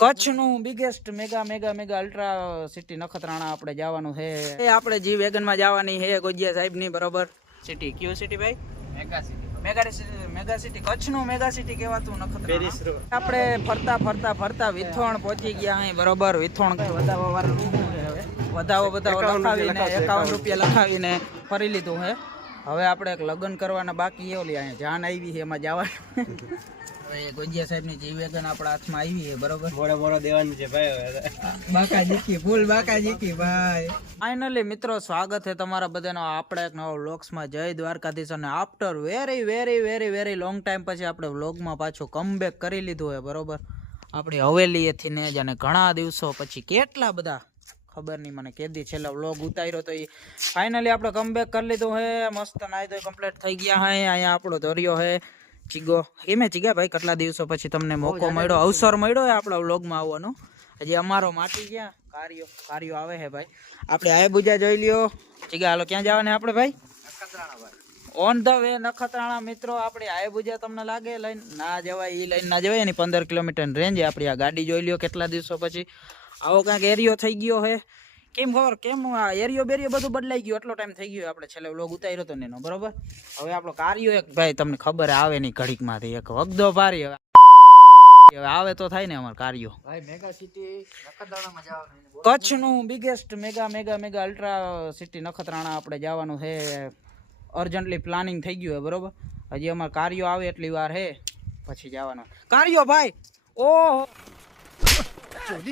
કચ્છનું biggest mega mega mega ultra city Nakhatrana આપણે જવાનું છે. એ આપણે જી વેગન માં જવાની છે ગોજિયા સાહેબ ની. બરોબર. સિટી કયું સિટી ભાઈ? Mega city. મેગા સિટી કચ્છનું મેગા સિટી કહેવાતું નખત્રાણા. આપણે ફરતા ફરતા ફરતા વિથોણ પહોંચી ગયા અહીં. બરોબર. વિથોણ વધાવો વધાવો લખાવીને 51 રૂપિયા લખાવીને ફરી લીધું હે. હવે આપણે એક લગ્ન કરવાના બાકી ઓલી અહીંયા જાન આવી છે એમાં જવાનું. ગોજિયા સાહેબ ની જી વેગન આપણા હાથમાં આવી છે. બરોબર. મોડો દેવાનું છે ભાઈ. બાકા જીકી ફૂલ બાકા જીકી ભાઈ. ફાઇનલી મિત્રો સ્વાગત છે તમારા બધાનો આપણે એક નવા વ્લોગ્સમાં. જય દ્વારકાધીશ. અને after very very very very long time પછી આપણે વ્લોગમાં પાછું કમબેક કરી લીધું છે. બરોબર. આપણી હવેલીએથી ને જ. અને ઘણા દિવસો પછી કેટલા બધા ખબર નહીં મને કેદી છેલ્લા વ્લોગ ઉતાર્યો તો એ ફાઇનલી આપણે કમબેક કરી લીધું હે. મસ્ત નાઈ તો કમ્પ્લીટ થઈ ગયા હે. અહીંયા આપણો ધોર્યો હે ચીગો. એમે ચીગા ભાઈ કેટલા દિવસો પછી તમને મોકો મળ્યો, અવસર મળ્યો હે આપણા વ્લોગમાં આવવાનો. હજી અમારો માટી ગયા કાર્યો આવે હે ભાઈ. આપણે આય બુજા જોઈ લ્યો. ચીગા હાલો ક્યાં જવાને આપણે ભાઈ? નખત્રાણા ભાઈ. ઓન ધ વે નખત્રાણા મિત્રો. આપણે આય બુજા તમને લાગે લઈને ના જવાય, એ લઈને ના જવાય. એની 15 કિલોમીટર રેન્જ. આપણી આ ગાડી જોઈ લ્યો કેટલા દિવસો પછી આવો કાંઈક એરિયો થઈ ગયો હે. કેમ ખબર કેમ આ એરિયો બેરિયો બધું બદલાઈ ગયું. એટલો ટાઈમ થઈ ગયો આપણે છેલ્લે વ્લોગ ઉતાર્યો હતો ને એનો. બરોબર. હવે આપણો કાર્યો એક ભાઈ તમને ખબર આવે નહીં ઘડીકમાંથી એક વગદો પારી હવે આવે તો થાય ને અમાર કાર્યો. ભાઈ મેગા સિટી નખત્રાણામાં જવાનું. કચ્છનું biggest mega mega mega ultra city Nakhatrana આપણે જવાનું છે. અર્જન્ટલી પ્લાનિંગ થઈ ગયું હે. બરોબર. હજી અમાર કાર્યો આવે એટલી વાર હે પછી જવાનું. કાર્યો ભાઈ ઓહો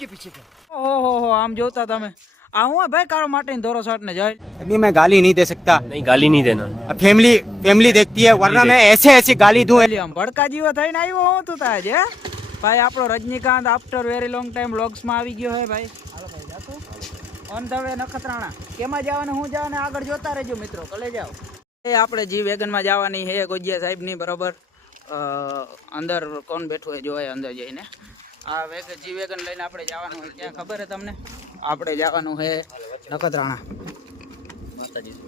કે પીછે ઓહો આમ જોતા તમે आ हुआ भाई कारो मार्टिन दोरो शॉट ने जाए. अभी मैं गाली नहीं दे सकता. नहीं गाली नहीं देना. फैमिली देखती है वरना मैं ऐसे गाली दूं. हम भड़का जीव थઈને આવ્યો હું તું તાજ હે ભાઈ. આપણો Rajinikanth after very long time vlogs માં આવી ગયો હે ભાઈ. હાલો ભાઈ જાતો ઓન ધ વે નખત્રાણા. કેમાં જવાનું હું જવાને આગળ જોતા રહેજો મિત્રો. કલે જાવ. એ આપણે જી વેગન માં જવાની હે ગોજિયા સાહેબ ની. બરોબર. અંદર કોણ બેઠું હે જોય અંદર જઈને. આ જી વેગન લઈને આપણે જવાનું હોય ક્યાં ખબર હે તમને? આપણે જવાનું છે નખત્રાણા.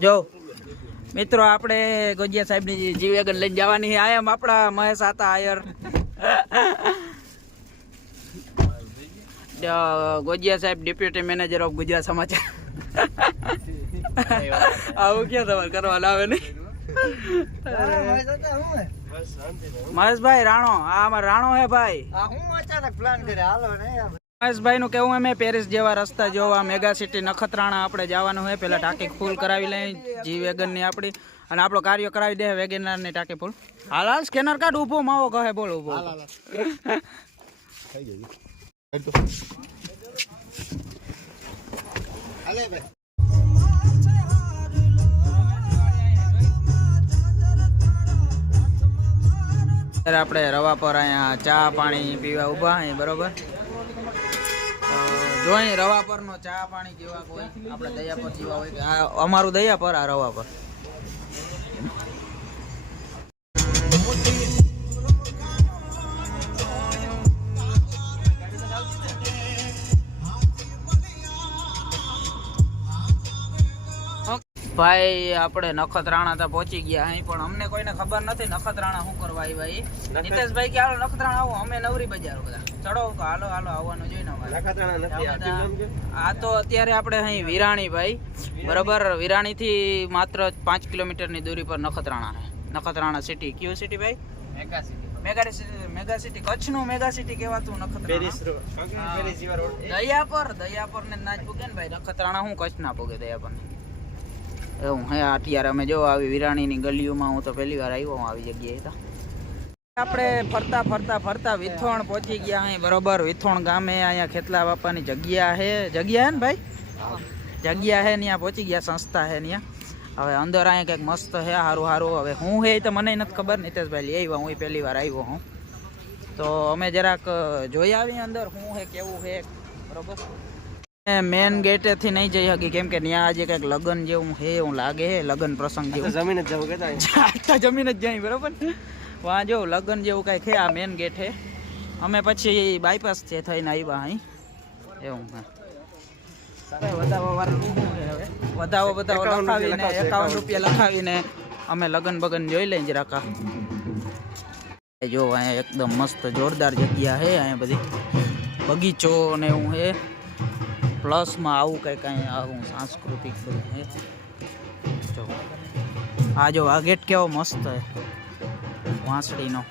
જો મિત્રો આપણે ગોજિયા સાહેબ ની જી વેગન લઈને જવાની છે. આયમ આપણા મહેશ આતા આયર ગોજિયા સાહેબ ડેપ્યુટી મેનેજર ઓફ ગુજરાત સમાચાર. આવું ક્યાં તમારે કરવાનું આવે નહીં? મહેશભાઈ રાણો. આ અમાર રાણો હે ભાઈ. હું અચાનક પ્લાન કરે હાલો ને. મહેશભાઈ નું કેવું એમ પેરિસ જેવા રસ્તા જોવા મેગા સિટી નખત્રાણા આપણે જવાનું હોય. પેલા ટાંકી ફૂલ કરાવી લઈ જી વેગન ની આપડી. અને આપણો કાર્ય કરાવી દે વેગનર ની ટાંકી ફૂલ. હાલ હાલ સ્કેનર કાર્ડ ઉભો માવો કહે બોલ ઉભો. આપણે રવા પર અહીંયા ચા પાણી પીવા ઉભા અહીં. બરોબર. જોઈ રવા પર નો ચા પાણી કેવા કોઈ આપણે દયા પર જીવા હોય. અમારું દયા પર આ રવા પર. ભાઈ આપણે નખત્રાણા તો પહોંચી ગયા અહીં. પણ અમને કોઈને ખબર નથી નખત્રાણા શું કરવા આવ્યા. નીતેશભાઈ કે હાલો નખત્રાણા આવો. અમે નવરી બજાર બધા ચડો તો હાલો હાલો આવવાનું જોઈને. આ તો અત્યારે આપણે અહીં વિરાણી ભાઈ. બરોબર. વિરાણી થી માત્ર 5 કિલોમીટર ની દૂરી પર નખત્રાણા છે. નખત્રાણા સિટી કયું સિટી ભાઈ? Mega city. મેગા સિટી કચ્છનું મેગા સિટી કહેવાતું નખત્રાણા. દયાપર ને ના જ પૂગે ને ભાઈ. નખત્રાણા હું કચ્છ ના પૂગે દયાપર ને એવું હે. અત્યારે અમે જો આવી વિરાણીની ગલીઓમાં હું તો પહેલી વાર આવ્યો હું આવી જગ્યાએ. આપણે ફરતા ફરતા ફરતા વિથોણ પહોંચી ગયા અહીં. બરોબર. વિથોણ ગામે અહીંયા ખેતલા બાપાની જગ્યા હે. જગ્યા હે ને ભાઈ? જગ્યા હે ત્યાં પહોંચી ગયા. સંસ્થા હે ત્યાં. હવે અંદર અહીંયા કંઈક મસ્ત હે સારું સારું. હવે હું હે તો મને નથી ખબર. નીતેશભાઈ લઈ આવ્યા. હું પહેલી વાર આવ્યો હું તો અમે જરાક જોઈ આવી અંદર શું હે કેવું હે. બરોબર. મેન ગેટે થી નહીં જઈ શકી કેમ કે ત્યાં આજે કઈક લગ્ન જેવું હે એવું લાગે હે. લગ્ન પ્રસંગ જેવું. જમીન જ જવું કે જમીન જ જાય. બરોબર. વાં જો લગ્ન જેવું કઈક હે. આ મેન ગેટ હે. અમે પછી બાયપાસ થી થઈને આવ્યા અહીં એવું હે. વધાવો લખાવીને 51 રૂપિયા લખાવીને અમે લગ્ન બગન જોઈ લઈએ જરાકા. જો અહીંયા એકદમ મસ્ત જોરદાર જગ્યા હે. અહીંયા બધી બગીચો ને એવું છે, પ્લસમાં આવું કંઈ આવું સાંસ્કૃતિક બધું છે. જો આ જો આ ગેટ કેવો મસ્ત છે વાંસળીનો.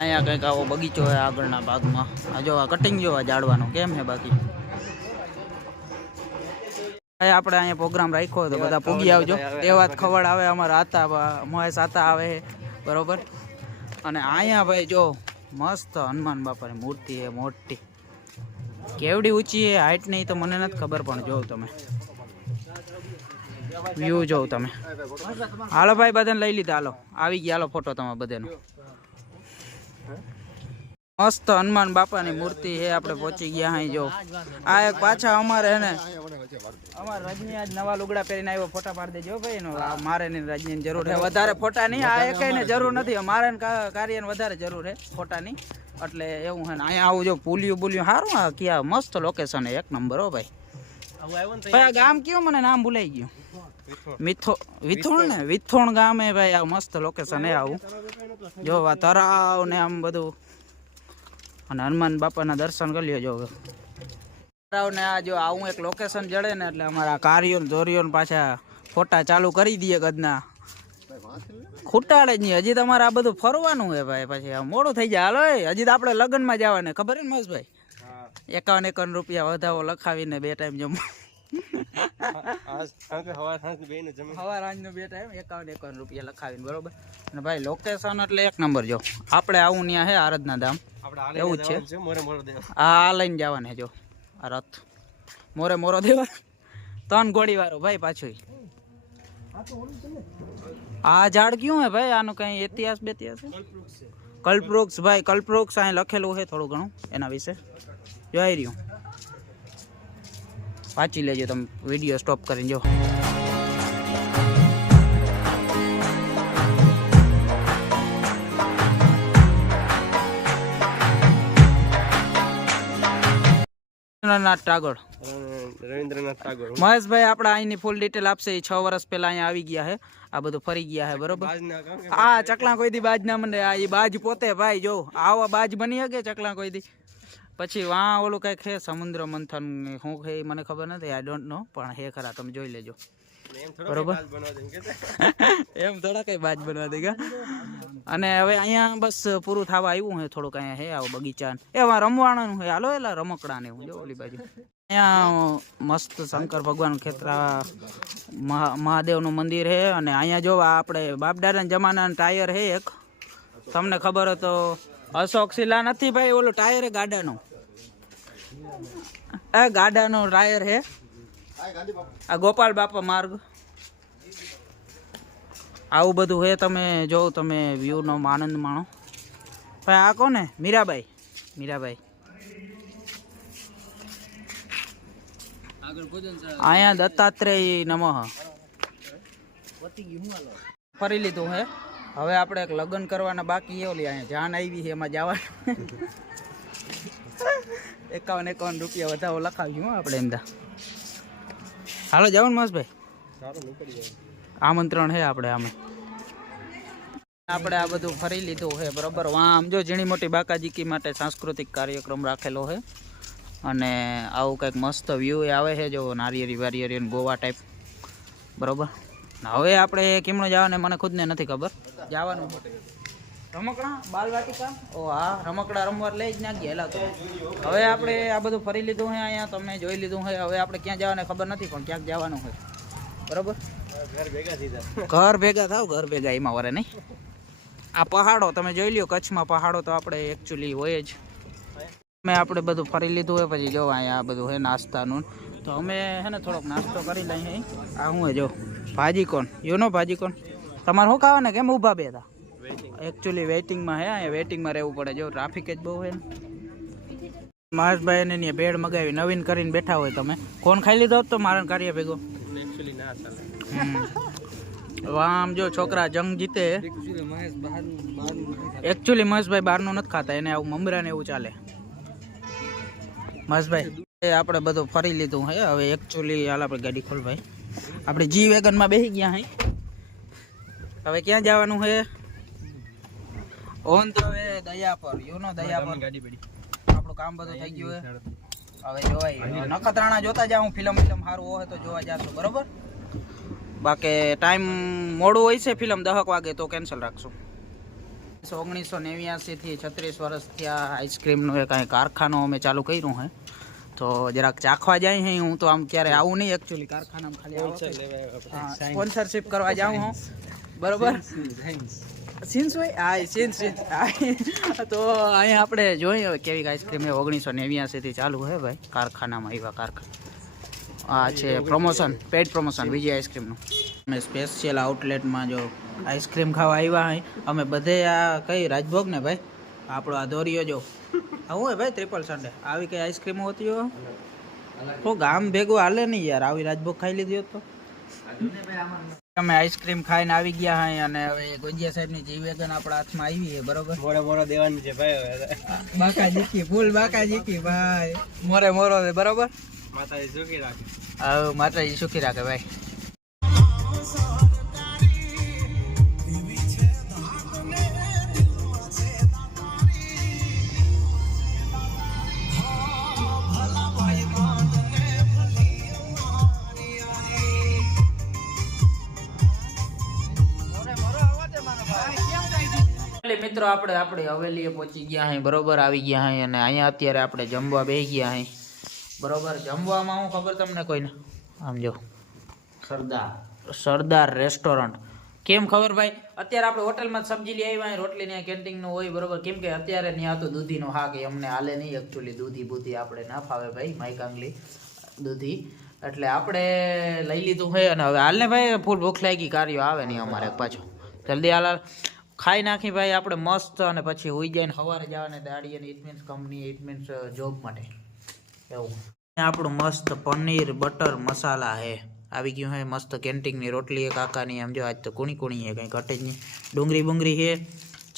અહીંયા કંઈક આવો બગીચો છે આગળના ભાગમાં. આ જો આ કટિંગ જોવા ઝાડવાનું કેમ છે. બાકી આપણે અહીંયા પ્રોગ્રામ રાખ્યો તો બધા પૂગી આવજો. એ વાત ખબર આવે અમારા આતા મહેશ આતા આવે બરોબર. અને અહીંયા ભાઈ જો મસ્ત હનુમાન બાપાની મૂર્તિ છે મોટી. કેવડી ઊંચી છે હાઈટ નહીં તો મને નથી ખબર, પણ જોઉં તમે વ્યૂ જોઉં તમે. હાલો ભાઈ બધાને લઈ લીધા. હાલો આવી ગયા. હાલો ફોટો તમે બધાનો. મસ્ત હનુમાન બાપાની મૂર્તિ છે. આપણે પહોંચી ગયા અહીં. જો આ એક પાછા અમારે હે ને અમારે રજની આજ નવા લુગડા પહેરીને આવ્યો. ફોટા પાડી દેજો ભાઈ નો. મારે ને રજની જરૂર છે વધારે ફોટા નહીં. આ એકને જરૂર નથી. મારે કાર્યને વધારે જરૂર છે ફોટાની. એટલે એવું છે ને અહીંયા આવું જો પુલિયું બુલિયું સારું. આ ક્યાં મસ્ત લોકેશન છે, એક નંબર હો ભાઈ. ભાઈ આ ગામ કયું મને નામ ભૂલાઈ ગયું. વિથોણ ને વિથોણ ગામ હે ભાઈ. આ મસ્ત લોકેશન હે આવું. જો આ તળાવ ને આમ બધું. અને હનુમાન બાપાના દર્શન કરી લ્યો. જો તળાવ ને આ જો આવું એક લોકેશન જડે ને એટલે અમારા કાર્યો ધોરીઓ પાછા ફોટા ચાલુ કરી દઈએ ગદના. ખૂટાડે જ નહીં. હજી તમારે આ બધું ફરવાનું છે ભાઈ. પછી મોડું થઈ જાય. હાલો હજી તો આપણે લગ્નમાં જવાને ખબર ને મહેશભાઈ. 51 રૂપિયા વધાવો લખાવીને 2 ટાઈમ જમવા. સવાર સાંજનો 2 ટાઈમ 51 રૂપિયા લખાવીને બરોબર. અને ભાઈ લોકેશન એટલે એક નંબર. જો આપણે આવું ત્યાં છે આરાધના ધામ. એવું જ છે. આ લઈને જવાને. જો આ રથ મોરે મોરો દેવા 3 ગોળી વાળો ભાઈ. પાછું આ ઝાડ ક્યું હે ભાઈ? આનું કઈ ઇતિહાસ બેતિહાસ છે? કલ્પવૃક્ષ ભાઈ. કલ્પવૃક્ષ અહીં લખેલું છે થોડું ઘણું એના વિશે. જોઈ રહ્યું. વાંચી લેજો તમે વિડીયો સ્ટોપ કરીને. જો રવિન્દ્રનાથ ટાગોર. મહેશભાઈ આપણે અહીંની ફૂલ ડિટેલ આપશે. 6 વર્ષ પહેલા અહીંયા આવી ગયા છે. આ બધું ફરી ગયા છે બરોબર. આ ચકલા કોઈ દી બાજ ના મને. આ એ બાજ પોતે ભાઈ. જો આવા બાજ બની શકે ચકલા કોઈ દી. પછી વાં ઓલું કંઈક છે સમુદ્ર મંથન. શું છે મને ખબર નથી. I don't know. પણ હે ખરા તમે જોઈ લેજો બરોબર. એમ થોડા કઈ બાજ બનવા દે. અને હવે અહીંયા બસ પૂરું થવા આવ્યું છે. થોડુંક અહીંયા છે આવો બગીચા. એમાં રમવાનું છે. હાલો એલા રમકડા ને એવું. જો ઓલી બાજુ અહીંયા મસ્ત શંકર ભગવાન ખેતરા મહાદેવનું મંદિર છે. અને અહીંયા જો આપણે બાપદાદાના જમાનાના ટાયર છે એક. તમને ખબર હોય તો અશોક શિલા નથી ભાઈ. ઓલું ટાયર છે ગાડાનો. આ ગાડાનો ટાયર છે. આ ગોપાલ બાપા માર્ગ. આવું બધું છે. તમે જો તમે વ્યૂનો આનંદ માણો ભાઈ. આ કોને? મીરાબાઈ. મીરાબાઈ અહીંયા દત્તાત્રેય નમઃ. ફરી લીધું હે. હવે આપણે એક લગ્ન કરવાના બાકી એ. ઓલી અહીંયા જાન આવી છે એમાં જવાનું. 51 રૂપિયા વધારો લખાવ્યું આપણે એમદા. હાલો જાવ ને મહેશભાઈ. આમંત્રણ છે આપણે. આમે આપણે આ બધું ફરી લીધું છે બરોબર. આમ જો ઝીણી મોટી બાકાજીકી માટે સાંસ્કૃતિક કાર્યક્રમ રાખેલો છે. અને આવું કંઈક મસ્ત વ્યૂ આવે છે. જો નારિયેરી વારિયેરી ગોવા ટાઈપ બરોબર. હવે આપણે કેમનો જવાને મને ખુદને નથી ખબર. જવાનું રમકડા બાલવાટિકા. ઓ હા રમકડા રમવા લઈ જ નાખીએ. હેલા તો હવે આપણે આ બધું ફરી લીધું છે. અહીંયા તમે જોઈ લીધું છે. હવે આપણે ક્યાં જવાને ખબર નથી પણ ક્યાંક જવાનું હોય બરોબર. ઘર ભેગા થાવ. ઘર ભેગા એમાં વરે નહીં. આ પહાડો તમે જોઈ લ્યો. કચ્છમાં પહાડો તો આપણે એકચ્યુઅલી હોય જ. અમે આપણે બધું ફરી લીધું હોય. પછી જો અહીંયા બધું છે નાસ્તાનું. તો અમે છે ને થોડોક નાસ્તો કરી લઈએ. આ શું જો ભાજી કોણ યુનો ભાજી કોણ. તમારે શું ખાવાને કેમ ઊભા બે હતા? એકચ્યુઅલી વેઇટિંગમાં હે. અહીંયા વેઇટિંગમાં રહેવું પડે. જો ટ્રાફિક જ બહુ હોય ને. મહેશભાઈ ને ભેળ મગાવી નવીન કરીને બેઠા હોય. તમે કોણ ખાઈ લીધો તો મારા કાર્ય ભેગો. આમ જો છોકરા જંગ જીતે. એકચ્યુઅલી મહેશભાઈ બહારનું નથી ખાતા. એને આવું મમરા ને એવું ચાલે. મહેશભાઈ આપણે બધું ફરી લીધું હે. હવે એકચ્યુઅલી હાલ આપણે ગાડી ખોલ ભાઈ. આપણે જી વેગનમાં બેસી ગયા હે. હવે ક્યાં જવાનું છે? ઓન તો હવે દયાપર, યુ નો દયાપર. ગાડી પડી. આપણું કામ બધું થઈ ગયું છે. હવે જોવાય નખત્રાણા જોતા જાઉં, ફિલ્મ સારું હોય તો જોવા જાશું, બરોબર. બાકી ટાઈમ મોડું હોય છે, ફિલ્મ 10 વાગે તો કેન્સલ રાખશું. 1989 થી 36 વર્ષથી આ આઈસ્ક્રીમનું એક કાંઈ કારખાનો અમે ચાલુ કર્યું છે, તો જરાક ચાખવા જાય છે. હું તો આમ ક્યારે આવું નહીં એકચ્યુઅલી કારખાનામાં, ખાલી સ્પોન્સરશિપ કરવા જાઉં હું, બરોબર. સીન્સ હોય હા, સીન્સ તો અહીંયા આપણે જોઈએ કેવી આઈસ્ક્રીમ એ 1989 થી ચાલુ છે ભાઈ કારખાનામાં. એવા કારખાના આ છે પ્રમોશન, પેડ પ્રમોશન વિજય આઈસ્ક્રીમનું. અમે સ્પેશિયલ આઉટલેટમાં જો આઈસ્ક્રીમ ખાવા આવ્યા હોય અમે બધે. આ કઈ રાજભોગ ને ભાઈ, આપણો આ દોરીઓ જો આવું હોય ભાઈ, ટ્રિપલ સન્ડે આવી કઈ આઈસ્ક્રીમ હોતી હોય તો ગામ ભેગું હાલે નહીં યાર. આવી રાજભોગ ખાઈ લીધી હોત તો. અમે આઈસ્ક્રીમ ખાઈને આવી ગયા હોય અને હવે ગોંજિયા સાહેબની જી વેગન આપણા હાથમાં આવી છે, બરોબર. મોરે દેવાની છે ભાઈ. બાકા જીકી, ફૂલ બાકા જીકી ભાઈ, મોરે મોરો છે, બરોબર. માતાજી સુખી રાખે. હા, માતાજી સુખી રાખે ભાઈ. મિત્રો આપણે હવેલીએ પહોંચી ગયા હે, બરોબર. આવી ગયા હે અને અહીંયા અત્યારે આપણે જમવા બેસી ગયા હે, બરોબર. જમવામાં હું ખબર તમને કોઈને? આમ જો સરદાર રેસ્ટોરન્ટ. કેમ ખબર ભાઈ? અત્યારે આપણે હોટલમાં સબ્જી લઈ આવ્યા, રોટલી ને કેન્ટીનનું હોય, બરોબર. કેમ કે અત્યારે ત્યાં તો દૂધીનો હા કે અમને હાલે નહીં એકચ્યુઅલી. દૂધી બુધી આપણે ના ફાવે ભાઈ, માઈકાંગલી દૂધી. એટલે આપણે લઈ લીધું છે અને હવે હાલને ભાઈ ફૂલ ભૂખ લાગી, કાર્યો આવે નહીં અમારે પાછો. જલ્દી હાલ ખાઈ નાખી ભાઈ આપણે મસ્ત, અને પછી હોઈ જાય ને સવારે જવાને દાડી. અને it means company, it means job માટે એવું. આપણું મસ્ત પનીર બટર મસાલા હે આવી ગયું હે. મસ્ત કેન્ટીનની રોટલી હે કાકાની. આમ જો આજ તો કુણી હે, કંઈ ઘટે જ નહીં. ડુંગળી બુંગળી હે,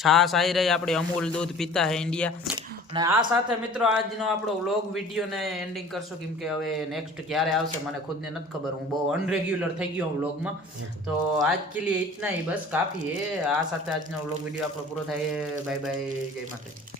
છાશ આવી રહી. આપણે અમૂલ દૂધ પીતા હે ઇન્ડિયા. અને આ સાથે મિત્રો આજનો આપણો વ્લોગ વિડીયોને એન્ડિંગ કરશું, કેમ કે હવે નેક્સ્ટ ક્યારે આવશે મને ખુદને નથી ખબર. હું બહુ અનરેગ્યુલર થઈ ગયો વ્લોગમાં, તો આજ કે લીએ ઇતના હી બસ કાફી હે. આ સાથે આજનો વ્લોગ વિડીયો આપણો પૂરો થાય. બાય બાય, જય માતાજી.